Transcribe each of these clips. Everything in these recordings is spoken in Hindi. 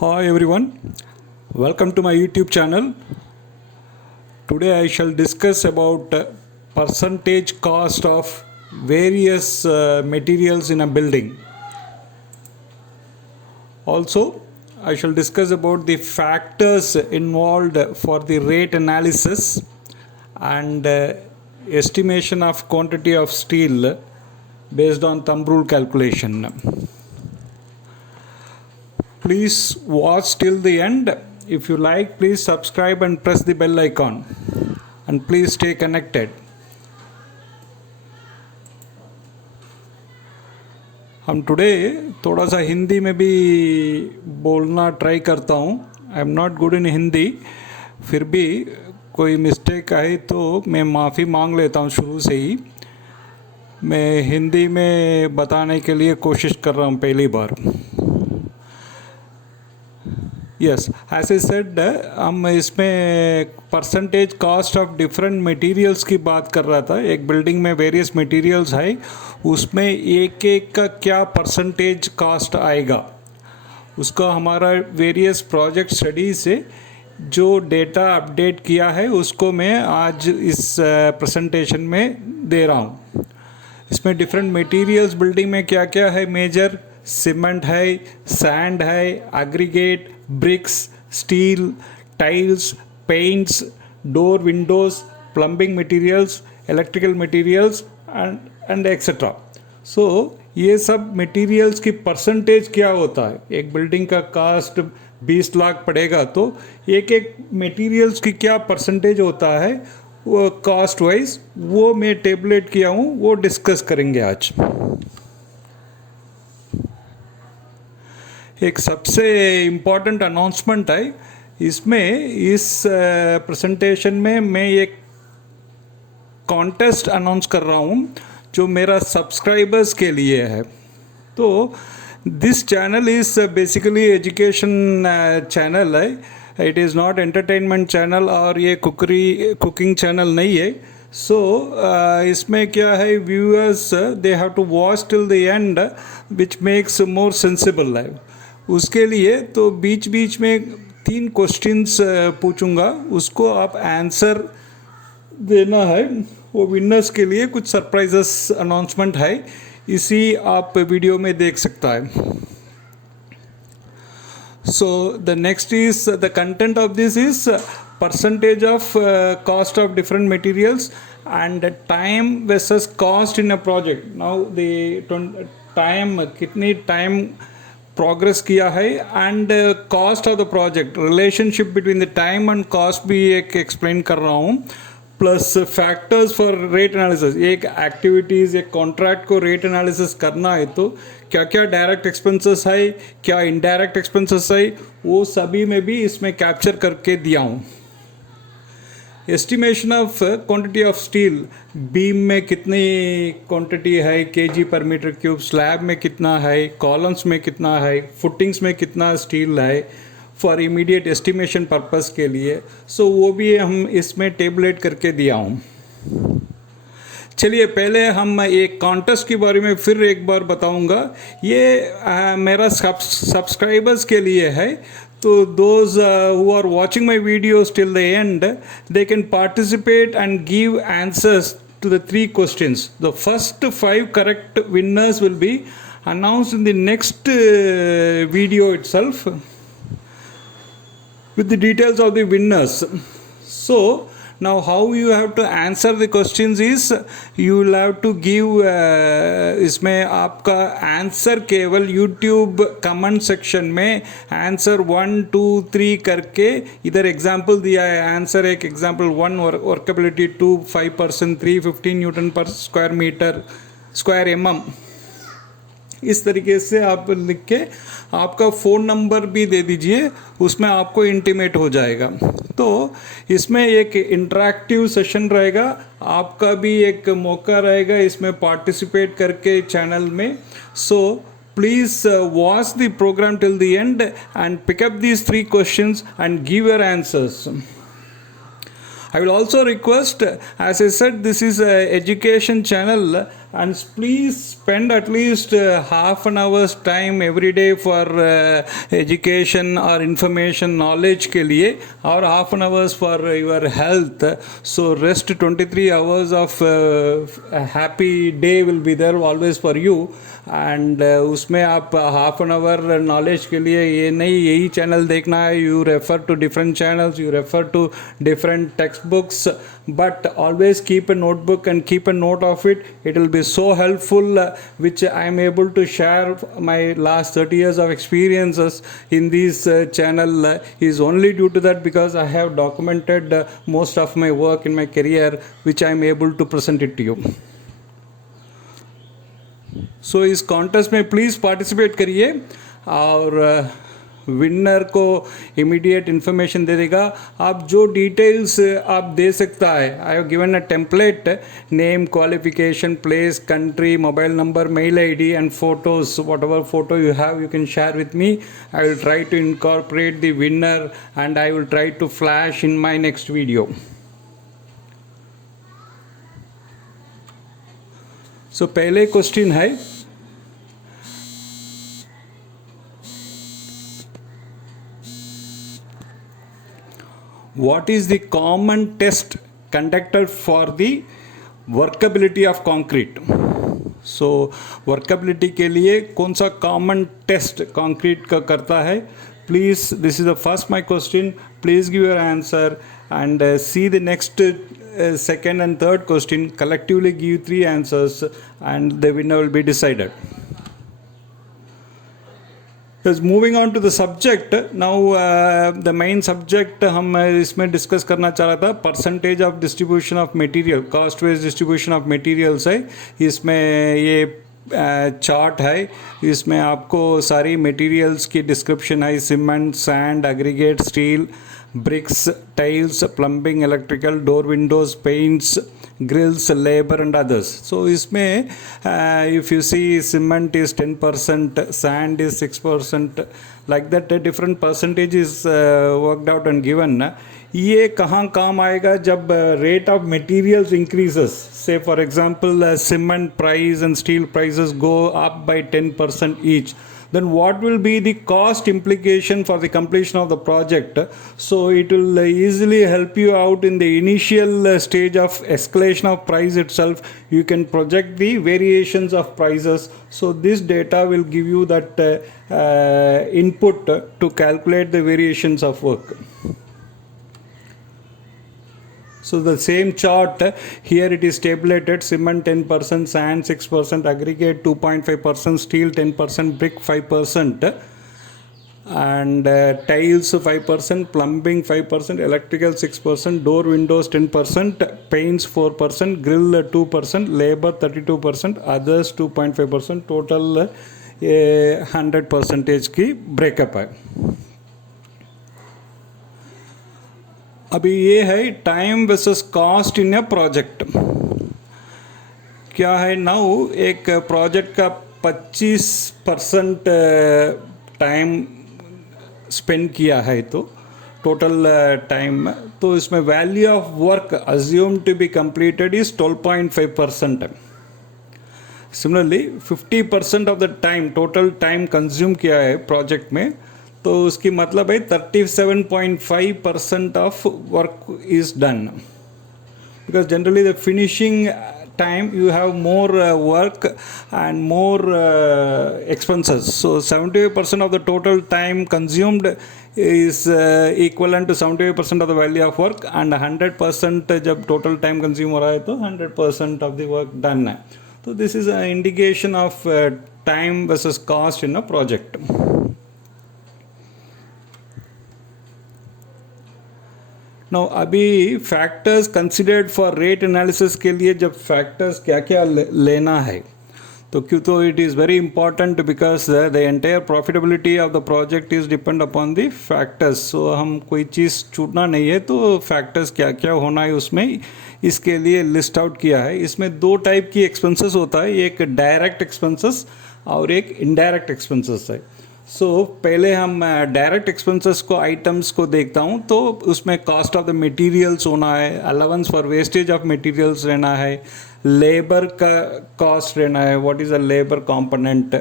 Hi everyone, welcome to my YouTube channel. Today I shall discuss about percentage cost of various materials in a building. Also, I shall discuss about the factors involved for the rate analysis and estimation of quantity of steel based on thumb rule calculation. Please watch till the end. If you like, please subscribe and press the bell icon. And please stay connected. हम टुडे थोड़ा सा हिंदी में भी बोलना ट्राई करता हूँ. I am not good in Hindi, फिर भी कोई मिस्टेक आई तो मैं माफ़ी मांग लेता हूँ शुरू से ही. मैं हिंदी में बताने के लिए कोशिश कर रहा हूँ पहली बार. यस, एज आई सेड, हम इसमें percentage cost of different materials की बात कर रहा था. एक बिल्डिंग में वेरियस मटेरियल्स है, उसमें एक एक का क्या परसेंटेज कॉस्ट आएगा, उसका हमारा वेरियस प्रोजेक्ट स्टडी से जो डेटा अपडेट किया है उसको मैं आज इस प्रेजेंटेशन में दे रहा हूँ. इसमें डिफरेंट मटेरियल्स बिल्डिंग में क्या क्या है मेजर. सीमेंट है, सैंड है, aggregate, bricks, steel, tiles, paints, door windows, plumbing materials, electrical materials and etcetera. So ये सब मटेरियल्स की परसेंटेज क्या होता है. एक बिल्डिंग का कास्ट 20 लाख पड़ेगा तो एक एक मटेरियल्स की क्या परसेंटेज होता है वो कॉस्ट वाइज, वो मैं टेबलेट किया हूँ, वो डिस्कस करेंगे आज. एक सबसे इम्पॉर्टेंट अनाउंसमेंट है इसमें. इस प्रेजेंटेशन में मैं एक कॉन्टेस्ट अनाउंस कर रहा हूँ जो मेरा सब्सक्राइबर्स के लिए है. तो this channel is basically education channel है. It is not entertainment channel और ये कुकिंग चैनल नहीं है. सो इसमें क्या है, viewers they have to watch till the end which makes more sensible है. उसके लिए तो बीच बीच में 3 क्वेश्चंस पूछूंगा, उसको आप आंसर देना है. वो विनर्स के लिए कुछ सरप्राइजेस अनाउंसमेंट है, इसी आप वीडियो में देख सकता है. So the next is the content of this is percentage of cost of different materials and time versus cost in a project. Now the time, कितनी टाइम प्रोग्रेस किया है and cost of the project, relationship between the time and cost भी एक एक्सप्लेन कर रहा हूँ. Plus factors for rate analysis. एक एक्टिविटीज़, एक कॉन्ट्रैक्ट को रेट एनालिसिस करना है तो क्या क्या डायरेक्ट एक्सपेंसेस है, क्या इनडायरेक्ट एक्सपेंसेस है, वो सभी में भी इसमें कैप्चर करके दिया हूँ. Estimation of quantity of steel. Beam में कितनी क्वांटिटी है केजी पर मीटर क्यूब, स्लैब में कितना है, कॉलम्स में कितना है, फुटिंग्स में कितना स्टील है, फॉर इमीडिएट एस्टिमेशन पर्पस के लिए. सो वो भी हम इसमें टेबलेट करके दिया हूँ. चलिए पहले हम एक कॉन्टेस्ट के बारे में फिर एक बार बताऊंगा. ये मेरा सब्सक्राइबर्स के लिए है. तो those who are watching my videos till the end, they can participate and give answers to the 3 questions. The first 5 correct winners will be announced in the next video itself with the details of the winners. So now how you have to answer the questions is you will have to give इसमें आपका आंसर केवल YouTube कमेंट सेक्शन में आंसर 1 2 3 करके इधर एग्जाम्पल दिया है. आंसर एक एग्जाम्पल 1 वर्कबिलिटी 2 5%, 3 15 न्यूटन पर स्क्वायर मीटर स्क्वायर mm. इस तरीके से आप लिख के आपका फ़ोन नंबर भी दे दीजिए, उसमें आपको इंटीमेट हो जाएगा. तो इसमें एक इंटरेक्टिव सेशन रहेगा, आपका भी एक मौका रहेगा इसमें पार्टिसिपेट करके चैनल में. So please watch the programme till the end and pick up these 3 questions and give your answers. I will also request, as I said, this is a education channel. and please spend at least half an hour's time every day for education or information knowledge के लिए, और half an hours for your health. So rest 23 hours of a happy day will be there always for you. And उसमें आप हाफ एन आवर नॉलेज के लिए ये नहीं यही चैनल देखना है, you refer to different channels, you refer to different textbooks, but always keep a notebook and keep a note of it. It will be so helpful, which I am able to share my last 30 years of experiences in this channel is only due to that, because I have documented most of my work in my career, which I am able to present it to you. सो इस कॉन्टेस्ट में प्लीज़ पार्टिसिपेट करिए, और विनर को इमीडिएट इन्फॉर्मेशन दे देगा. आप जो डिटेल्स आप दे सकता है, I have given a template, name, qualification, place, country, mobile number, mail ID and photos. Whatever photo you have you can share with me. I will try to incorporate the winner and I will try to flash in my next video. So पहले क्वेश्चन है, what is the common test conducted for the workability of concrete? So workability के लिए कौन सा common test concrete का करता है? Please, this is the first my question. Please give your answer and see the next second and third question. Collectively give 3 answers and the winner will be decided. Because moving on to the subject now, the main subject हम इसमें डिस्कस करना चाह रहा था, percentage of distribution of material, cost wise distribution of materials है. इसमें ये चार्ट है, इसमें आपको सारी मटेरियल्स की डिस्क्रिप्शन है, cement, sand, aggregate, steel, bricks, tiles, plumbing, electrical, door, windows, paints, grills, labor and others. So इसमें if you see cement is 10%, sand is 6%, like that different percentage is worked out and given. ये कहाँ काम आएगा जब rate of materials increases. Say for example cement price and steel prices go up by 10% each. Then what will be the cost implication for the completion of the project? So it will easily help you out in the initial stage of escalation of price itself. You can project the variations of prices. So this data will give you that input to calculate the variations of work. So the same chart here, it is tabulated: cement 10%, sand 6%, aggregate 2.5%, steel 10%, brick 5%, and tiles 5%, plumbing 5%, electrical 6%, door, windows 10%, paints 4%, grill 2%, labor 32%, others 2.5%, total 100% की breakup है. अभी ये है time versus cost in a project. क्या है, नाउ एक प्रोजेक्ट का 25% टाइम स्पेंड किया है, तो टोटल टाइम, तो इसमें value of work assume to be completed is 12.5%. Similarly 50% of the time, total time consume किया है प्रोजेक्ट में, तो उसकी मतलब है 37.5% of work is done. Because generally the finishing time you have more work and more expenses. So 75% of the total time consumed is equivalent to 75% of the value of work, and 100% जब total time consume हो रहा है तो 100% of the work done है. So this is an indication of time versus cost in a project. Now अभी factors considered for rate analysis के लिए जब फैक्टर्स क्या क्या लेना है, तो क्यों, तो it is very important because the entire profitability of the project is depend upon the factors. So हम कोई चीज़ छूटना नहीं है, तो फैक्टर्स क्या क्या होना है उसमें, इसके लिए लिस्ट आउट किया है. इसमें 2 टाइप की एक्सपेंसेस होता है, एक डायरेक्ट एक्सपेंसेस और एक इनडायरेक्ट एक्सपेंसेस है. सो पहले हम डायरेक्ट एक्सपेंसेस को, आइटम्स को देखता हूँ, तो उसमें कॉस्ट ऑफ द मटेरियल्स होना है, allowance for wastage of materials रहना है, लेबर का कॉस्ट रहना है, what is a labour component,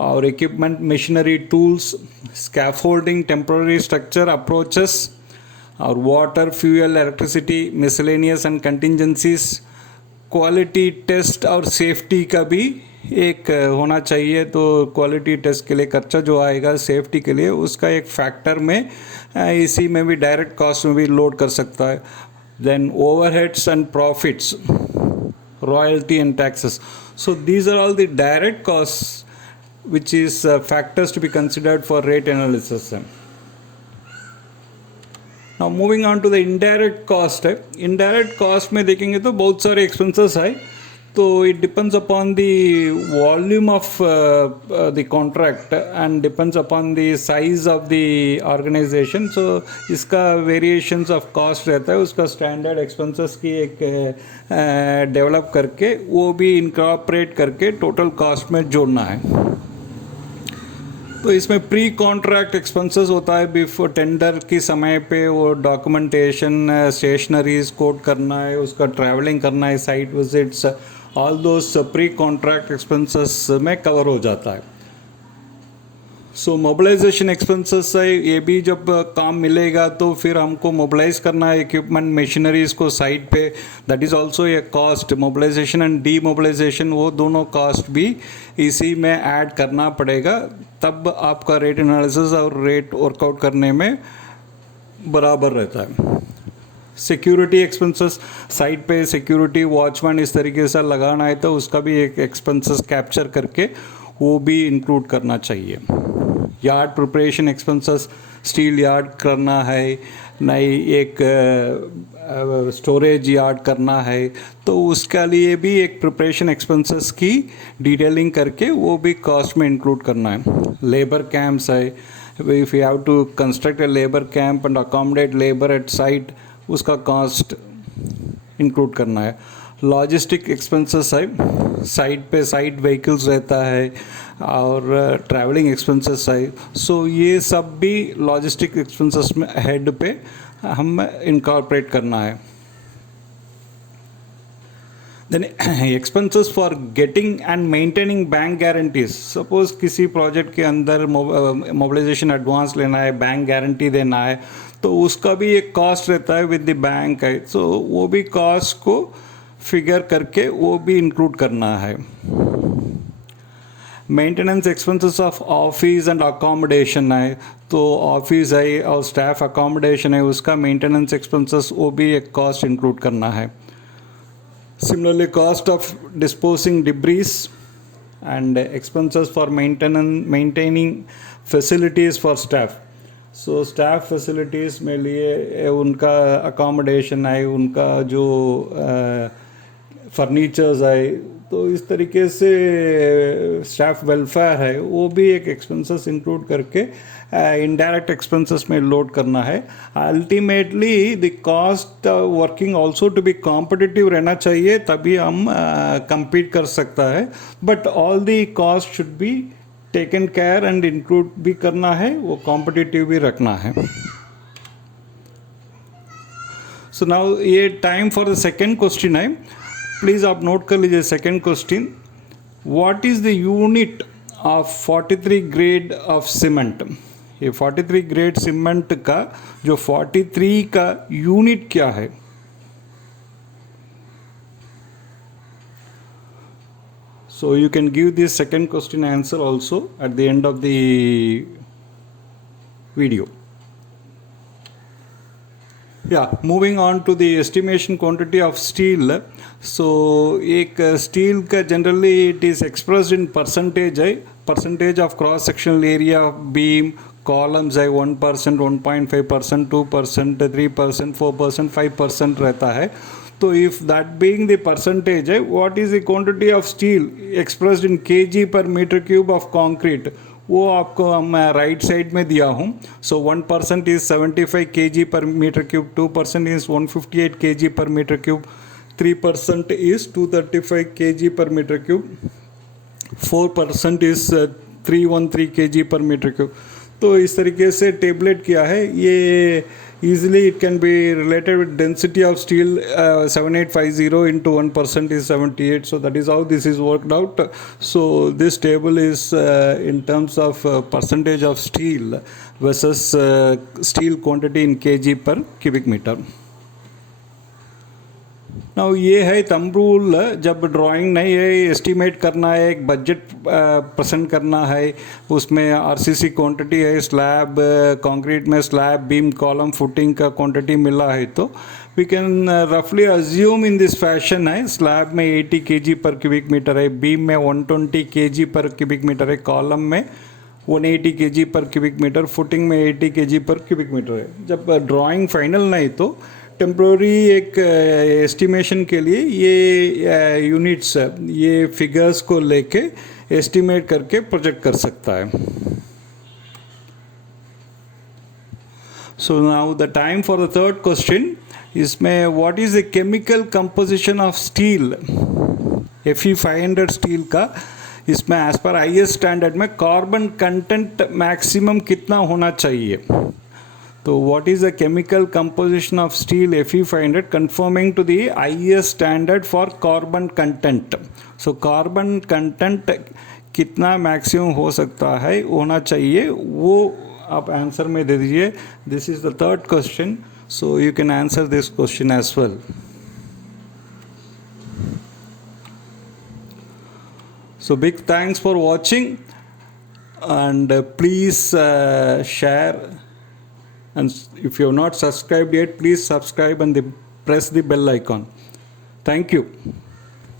और equipment, machinery, tools, scaffolding, temporary structure, approaches, और water, fuel, electricity, miscellaneous and contingencies, quality test और सेफ्टी का भी एक होना चाहिए। तो क्वालिटी टेस्ट के लिए खर्चा जो आएगा सेफ्टी के लिए, उसका एक फैक्टर में इसी में भी डायरेक्ट कॉस्ट में भी लोड कर सकता है। Then overheads and profits, royalty and taxes, so these are all the direct cost which is factors to be considered for rate analysis. Now moving on to the indirect cost है। indirect cost में देखेंगे तो बहुत सारे expenses है, तो it depends upon the volume of the contract and depends upon the size of the organization, so इसका variations of cost रहता है, उसका standard expenses की एक develop करके वो भी incorporate करके total cost में जोड़ना है। तो इसमें प्री कॉन्ट्रैक्ट एक्सपेंसेस होता है, बिफोर टेंडर की समय पे वो डॉक्यूमेंटेशन, स्टेशनरीज कोड करना है, उसका ट्रैवलिंग करना है, site visits, all those pre contract expenses में कवर हो जाता है। सो मोबिलाइजेशन एक्सपेंसेस है, ये भी जब काम मिलेगा तो फिर हमको मोबिलाइज करना है इक्विपमेंट, मशीनरीज को साइट पे, that is also a cost. Mobilisation and demobilisation, वो दोनों कॉस्ट भी इसी में ऐड करना पड़ेगा, तब आपका रेट एनालिसिस और रेट वर्कआउट करने में बराबर रहता है। सिक्योरिटी एक्सपेंसेस, साइट पे सिक्योरिटी, वॉचमैन इस तरीके से लगाना है तो उसका भी एक एक्सपेंसेस कैप्चर करके वो भी इंक्लूड करना चाहिए। Yard preparation expenses, steel yard करना है, नई एक स्टोरेज यार्ड करना है, तो उसके लिए भी एक प्रिपरेशन एक्सपेंसेस की डिटेलिंग करके वो भी कॉस्ट में इंक्लूड करना है। लेबर कैंप्स है, if you have to construct a labour camp and accommodate labour at site, उसका कॉस्ट इंक्लूड करना है। लॉजिस्टिक एक्सपेंसेस है, साइट पे साइट व्हीकल्स रहता है और ट्रैवलिंग एक्सपेंसेस है, सो ये सब भी लॉजिस्टिक एक्सपेंसेस में हेड पे हम इनकॉर्पोरेट करना है। Then expenses for getting and maintaining bank guarantees, suppose किसी प्रोजेक्ट के अंदर मोबिलाइजेशन एडवांस लेना है, बैंक गारंटी देना है, तो उसका भी एक कॉस्ट रहता है विद द बैंक है, सो वो भी कॉस्ट को फिगर करके वो भी इंक्लूड करना है। Maintenance expenses of office and accommodation है, तो ऑफिस है और स्टाफ अकोमोडेशन है, उसका मेंटेनेंस एक्सपेंसेस वो भी एक कॉस्ट इंक्लूड करना है। Similarly cost of disposing debris and expenses for maintaining facilities for staff, so staff facilities में लिए उनका अकोमोडेशन है, उनका जो फर्नीचर्स है, तो इस तरीके से स्टाफ वेलफेयर है, वो भी एक एक्सपेंसेस इंक्लूड करके इनडायरेक्ट एक्सपेंसेस में लोड करना है। Ultimately the cost working also to be competitive रहना चाहिए, तभी हम compete कर सकता है, but all the cost should be taken care and include भी करना है, वो कॉम्पिटिटिव भी रखना है। सो नाउ ये time for the second question है, प्लीज़ आप नोट कर लीजिए। Second question, what is the unit of 43 grade of cement. ये 43 ग्रेड सीमेंट का जो 43 का यूनिट क्या है? So you can give this second question answer also at the end of the video. Yeah, moving on to the estimation quantity of steel. So एक steel का generally it is expressed in percentage है, percentage of cross sectional area of beam, columns है 1%, 1.5%, 2%, 3%, 4%, 5% रहता है। तो if that being the percentage है, what is the quantity of steel expressed in kg per meter cube of concrete, वो आपको हम राइट साइड में दिया हूँ। सो 1% is 75 kg per meter cube, 2% is 158 kg per meter cube, 3% is 235 kg per meter cube, 4% is 313 kg per meter cube। तो इस तरीके से टेबलेट किया है ये. Easily it can be related with density of steel 7850 into 1% is 78. So that is how this is worked out. So this table is in terms of percentage of steel versus steel quantity in kg per cubic meter. now ये है थंब रूल. जब ड्राइंग नहीं है एस्टिमेट करना है, एक बजट पसंद करना है, उसमें आरसीसी क्वांटिटी है, स्लैब कंक्रीट में स्लैब बीम कॉलम फुटिंग का क्वांटिटी मिला है, तो वी कैन रफली अज्यूम इन दिस फैशन है. स्लैब में 80 kg पर क्यूबिक मीटर है, बीम में 120 kg पर क्यूबिक मीटर है, कॉलम में 180 kg पर क्यूबिक मीटर, फुटिंग में 80 kg पर क्यूबिक मीटर है. जब ड्राइंग फाइनल नहीं तो टेम्प्रोरी एक एस्टिमेशन के लिए ये यूनिट्स ये फिगर्स को लेके एस्टिमेट करके प्रोजेक्ट कर सकता है. So now the time for the third question. इसमें what is the chemical composition of steel. Fe 500 steel का इसमें एज पर IS स्टैंडर्ड में कार्बन कंटेंट मैक्सिमम कितना होना चाहिए. तो what is the chemical composition of steel Fe 500 conforming to the IS standard for carbon content. So carbon content कितना मैक्सिमम हो सकता है होना चाहिए वो आप आंसर में दे दीजिए. This is the third question, so you can answer this question as well. So big thanks for watching and please share. And if you have not subscribed yet, please subscribe and press the bell icon. Thank you.